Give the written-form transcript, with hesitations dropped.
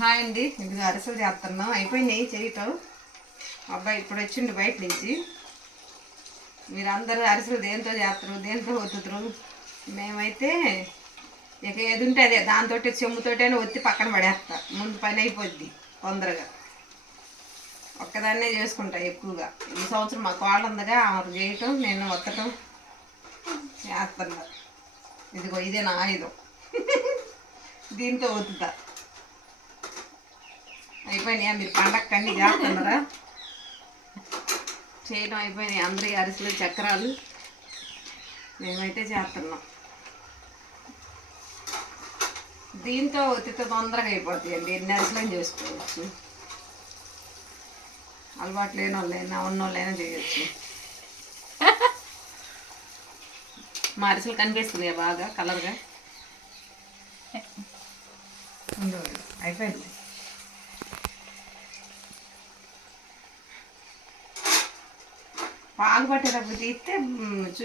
Hi అండి, ఇది అరిసెలు చేస్తున్నాం. అయిపోయినాయి చేయటం. అబ్బాయి ఇప్పుడు వచ్చిండు బయట నుంచి. మీరందరూ అరిసెలు దేంతో చేస్తారు, దేంతో ఒత్తుతారు? మేమైతే ఇక ఏది ఉంటే అదే దాంతో చెమ్ముతోటైనా ఒత్తి పక్కన పడేస్తా. ముందు పని అయిపోద్ది తొందరగా. ఒక్కదాన్నే చేసుకుంటా ఎక్కువగా. ఈ సంవత్సరం మా కోళ్ళ ఉందగా ఆమెకు చేయటం, నేను ఒత్తటం చేస్తున్నా. ఇదిగో ఇదే నా ఆయుధం. దీంతో ఒత్తుతా. అయిపోయినాయా? మీరు పండగకి అన్నీ చేస్తున్నారా? చేయడం అయిపోయినాయి. అందరి అరిసెలు చక్రాలు మేమైతే చేస్తున్నాం. దీంతో ఒత్తితో తొందరగా అయిపోతాయండి. ఎన్ని అరిసెలు చేసుకోవచ్చు. అలవాటు లేని వాళ్ళైనా ఉన్నోళ్ళైనా చేయొచ్చు. మా అరిసెలు కనిపిస్తున్నాయా బాగా కలర్గా? అయిపోయింది. పాలు పట్టేటప్పుడు తీస్తే